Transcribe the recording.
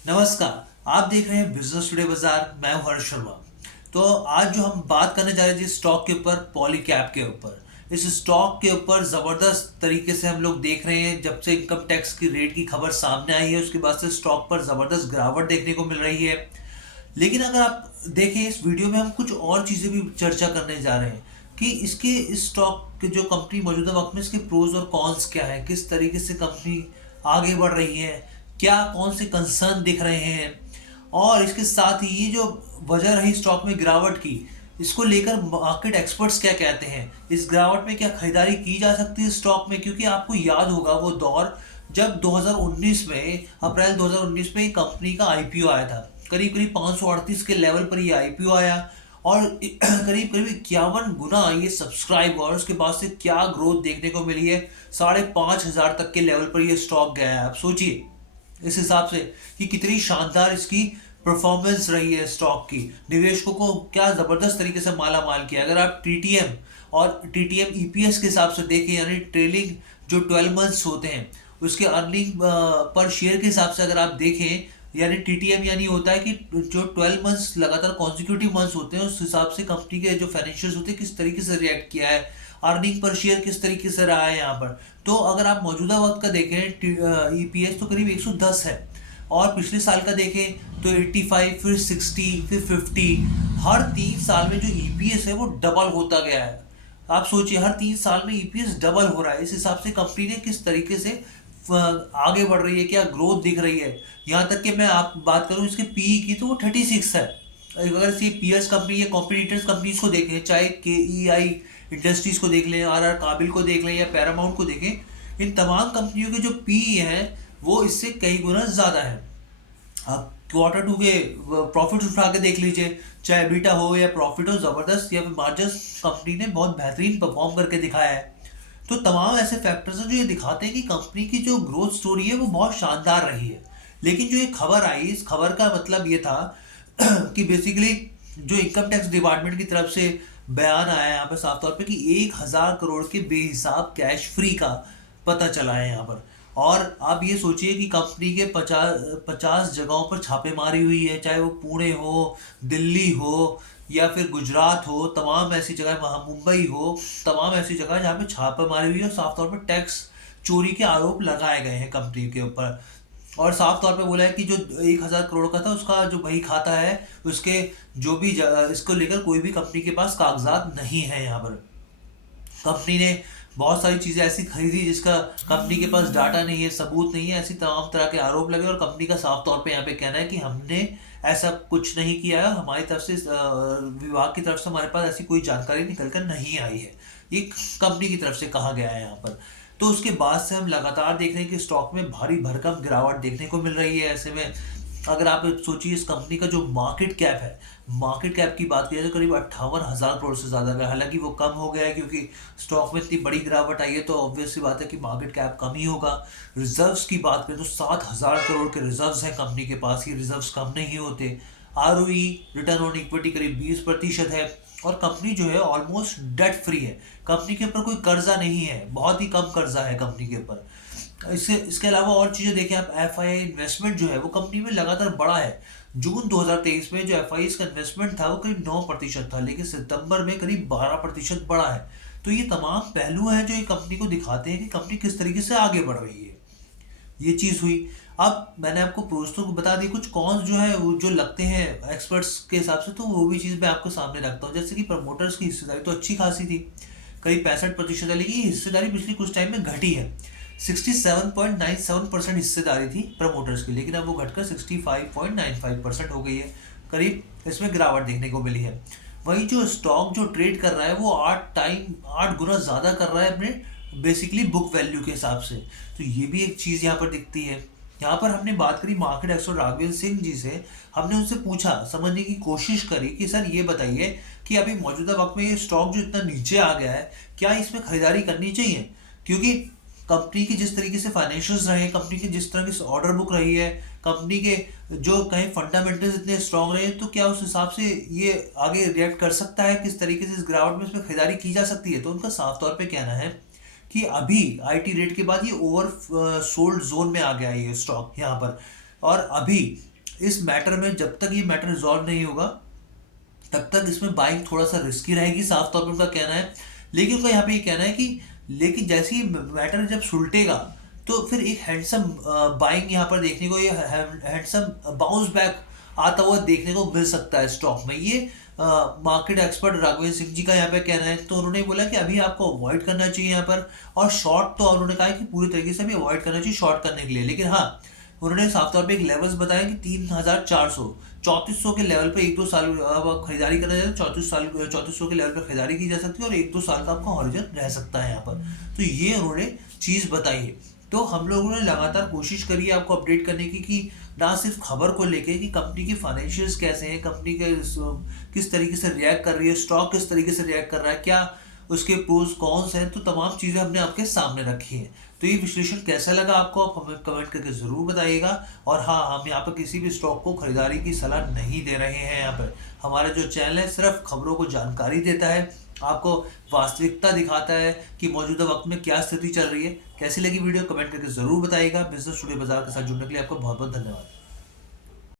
नमस्कार। आप देख रहे हैं बिजनेस टुडे बाजार। मैं हूं हर्ष शर्मा। तो आज जो हम बात करने जा रहे थे स्टॉक के ऊपर, पॉलीकैब के ऊपर। इस स्टॉक के ऊपर जबरदस्त तरीके से हम लोग देख रहे हैं, जब से इनकम टैक्स की रेट की खबर सामने आई है उसके बाद से स्टॉक पर जबरदस्त गिरावट देखने को मिल रही है। लेकिन अगर आप देखें इस वीडियो में हम कुछ और चीज़ें भी चर्चा करने जा रहे हैं कि इसके इस स्टॉक के जो कंपनी मौजूदा वक्त में इसके प्रोज और कॉन्स क्या है, किस तरीके से कंपनी आगे बढ़ रही है, क्या कौन से कंसर्न दिख रहे हैं, और इसके साथ ही ये जो वजह रही स्टॉक में गिरावट की, इसको लेकर मार्केट एक्सपर्ट्स क्या कहते हैं। इस गिरावट में क्या खरीदारी की जा सकती है स्टॉक में, क्योंकि आपको याद होगा वो दौर जब 2019 में, अप्रैल 2019 में कंपनी का आईपीओ आया था। करीब करीब 538 के लेवल पर ये आईपीओ आया और करीब करीब 51 गुना ये सब्सक्राइब हुआ, और उसके बाद से क्या ग्रोथ देखने को मिली है। 5,500 तक के लेवल पर ये स्टॉक गया है। आप सोचिए इस हिसाब से कि कितनी शानदार इसकी परफॉर्मेंस रही है स्टॉक की। निवेशकों को क्या ज़बरदस्त तरीके से माला माल किया। अगर आप टीटीएम और टीटीएम ईपीएस के हिसाब से देखें, यानी ट्रेलिंग जो 12 मंथ्स होते हैं उसके अर्निंग पर शेयर के हिसाब से अगर आप देखें, यानी टीटीएम यानी होता है कि जो 12 मंथ्स लगातार कॉन्जिक्यूटिव मंथ्स होते हैं उस हिसाब से कंपनी के जो फाइनेंशियल्स होते हैं किस तरीके से रिएक्ट किया है, अर्निंग पर शेयर किस तरीके से रहा है यहाँ पर। तो अगर आप मौजूदा वक्त का देखें ईपीएस तो करीब 110 है, और पिछले साल का देखें तो 85, फिर 60, फिर 50। हर 3 साल में जो ईपीएस है वो डबल होता गया है। आप सोचिए हर 3 साल में ईपीएस डबल हो रहा है। इस हिसाब से कंपनी ने किस तरीके से आगे बढ़ रही है, क्या ग्रोथ दिख रही है। यहाँ तक कि मैं आप बात करूँ इसके पीई की तो वो 36 है। अगर ये पीएस कंपनी या कॉम्पिटिटर्स कंपनीज को देखें, चाहे के ई आई इंडस्ट्रीज को देख लें, आर आर काबिल को देख लें या पैरामाउंट को देखें, इन तमाम कंपनियों के जो पीई हैं वो इससे कई गुना ज़्यादा है। आप Q2 के प्रॉफिट उठा के देख लीजिए, चाहे बीटा हो या प्रॉफिट हो, ज़बरदस्त या फिर मार्जिन कंपनी ने बहुत बेहतरीन परफॉर्म करके दिखाया है। तो तमाम ऐसे फैक्टर्स हैं जो ये दिखाते हैं कि कंपनी की जो ग्रोथ स्टोरी है वो बहुत शानदार रही है। लेकिन जो ये खबर आई, इस खबर का मतलब ये था कि बेसिकली जो इनकम टैक्स डिपार्टमेंट की तरफ से बयान आया है यहाँ पर साफ तौर पे कि 1,000 करोड़ के बेहिसाब कैश फ्री का पता चला है यहाँ पर। और आप ये सोचिए कि कंपनी के 50 जगहों पर छापेमारी हुई है, चाहे वो पुणे हो, दिल्ली हो या फिर गुजरात हो, तमाम ऐसी जगह, वहाँ मुंबई हो, तमाम ऐसी जगह जहाँ पे छापेमारी हुई है और साफ तौर पर टैक्स चोरी के आरोप लगाए गए हैं कंपनी के ऊपर। और साफ तौर पे बोला है कि जो 1,000 करोड़ का था उसका जो बही खाता है उसके जो भी इसको लेकर कोई भी कंपनी के पास कागजात नहीं है यहाँ पर। कंपनी ने बहुत सारी चीज़ें ऐसी खरीदी जिसका कंपनी के पास डाटा नहीं है, सबूत नहीं है, ऐसी तमाम तरह के आरोप लगे। और कंपनी का साफ तौर पे यहाँ पे कहना है कि हमने ऐसा कुछ नहीं किया है, हमारी तरफ से विभाग की तरफ से हमारे पास ऐसी कोई जानकारी निकल कर नहीं आई है, ये कंपनी की तरफ से कहा गया है यहाँ पर। तो उसके बाद से हम लगातार देख रहे हैं कि स्टॉक में भारी भरकम गिरावट देखने को मिल रही है। ऐसे में अगर आप सोचिए इस कंपनी का जो मार्केट कैप है, मार्केट कैप की बात करें तो करीब 58,000 करोड़ से ज़्यादा का है। हालांकि वो कम हो गया है क्योंकि स्टॉक में इतनी बड़ी गिरावट आई है, तो ऑब्वियस सी बात है कि मार्केट कैप कम ही होगा। रिजर्व्स की बात करें तो 7,000 करोड़ के रिजर्व्स हैं कंपनी के पास, ये रिजर्व्स कम नहीं होते। आरओई, रिटर्न ऑन इक्विटी, करीब 20% है। और कंपनी जो है ऑलमोस्ट डेट फ्री है। कंपनी के ऊपर कोई कर्जा नहीं है, बहुत ही कम कर्जा है कंपनी के ऊपर। इससे इसके अलावा और चीज़ें देखें आप, एफ आई आई इन्वेस्टमेंट जो है वो कंपनी में लगातार बढ़ा है। जून 2023 में जो एफ आई का इन्वेस्टमेंट था वो करीब 9% था, लेकिन सितंबर में करीब 12% बढ़ा है। तो ये तमाम पहलू हैं जो ये कंपनी को दिखाते हैं कि कंपनी किस तरीके से आगे बढ़ रही है। ये चीज़ हुई। अब मैंने आपको प्रोज तो बता दी, कुछ कौन जो है वो जो लगते हैं एक्सपर्ट्स के हिसाब से, तो वो भी चीज़ मैं आपको सामने रखता हूँ। जैसे कि प्रमोटर्स की हिस्सेदारी तो अच्छी खासी थी, करीब 65% है, लेकिन ये हिस्सेदारी पिछले कुछ टाइम में घटी है। 67.97% हिस्सेदारी थी प्रमोटर्स की, लेकिन अब वो घटकर 65.95% हो गई है। करीब इसमें गिरावट देखने को मिली है। वहीं जो स्टॉक जो ट्रेड कर रहा है वो 8 गुना ज़्यादा कर रहा है अपने बेसिकली बुक वैल्यू के हिसाब से। तो ये भी एक चीज़ यहाँ पर दिखती है। यहाँ पर हमने बात करी मार्केट एक्सपर्ट राघवेंद्र सिंह जी से। हमने उनसे पूछा, समझने की कोशिश करी कि सर ये बताइए कि अभी मौजूदा वक्त में ये स्टॉक जो इतना नीचे आ गया है, क्या इसमें खरीदारी करनी चाहिए। क्योंकि कंपनी की जिस तरीके से फाइनेंशियल्स रहे, कंपनी की जिस तरह की ऑर्डर बुक रही है, कंपनी के जो कहीं फंडामेंटल्स इतने स्ट्रांग रहे, तो क्या उस हिसाब से ये आगे रिएक्ट कर सकता है, किस तरीके से इस गिरावट में इसमें खरीदारी की जा सकती है। तो उनका साफ तौर पे कहना है कि अभी आईटी रेट के बाद ये ओवर सोल्ड जोन में आ गया है ये स्टॉक यहाँ पर। और अभी इस मैटर में जब तक ये मैटर रिजॉल्व नहीं होगा तब तक इसमें बाइंग थोड़ा सा रिस्की रहेगी, साफ तौर पे उनका कहना है। लेकिन उनका यहाँ पे ये कहना है कि लेकिन जैसे ही मैटर जब सुलटेगा तो फिर एक हैंडसम बाइंग यहाँ पर देखने को, ये हैंडसम बाउंस बैक आता हुआ देखने को मिल सकता है स्टॉक में। ये मार्केट एक्सपर्ट राघवेंद्र सिंह जी का यहाँ पे कहना है। तो उन्होंने बोला कि अभी आपको अवॉइड करना चाहिए यहाँ पर, और शॉर्ट तो उन्होंने कहा कि पूरी तरीके से भी अवॉइड करना चाहिए शॉर्ट करने के लिए। लेकिन हाँ, उन्होंने साफ तौर पे एक लेवल्स बताया कि 3,400 3400 के लेवल पे 1-2 साल अब आप खरीदारी करना चाहते हैं, 3400 के लेवल पे खरीदारी की जा सकती है, और 1-2 साल का आपका हॉरिजन रह सकता है यहाँ पर। तो ये उन्होंने चीज़ बताई है। तो हम लोगों ने लगातार कोशिश करी है आपको अपडेट करने की, कि ना सिर्फ खबर को लेके कि कंपनी की फाइनेंशियल्स कैसे हैं, कंपनी के किस तरीके से रिएक्ट कर रही है, स्टॉक किस तरीके से रिएक्ट कर रहा है, क्या उसके प्रोज कॉन्स हैं, तो तमाम चीज़ें हमने आपके सामने रखी हैं। तो ये विश्लेषण कैसा लगा आपको, आप हमें कमेंट करके ज़रूर बताइएगा। और हाँ, हम यहाँ पर किसी भी स्टॉक को खरीदारी की सलाह नहीं दे रहे हैं। यहाँ पर हमारा जो चैनल है सिर्फ खबरों को जानकारी देता है, आपको वास्तविकता दिखाता है कि मौजूदा वक्त में क्या स्थिति चल रही है। कैसी लगी वीडियो कमेंट करके ज़रूर बताइएगा। बिजनेस टुडे बाजार के साथ जुड़ने के लिए आपको बहुत बहुत धन्यवाद।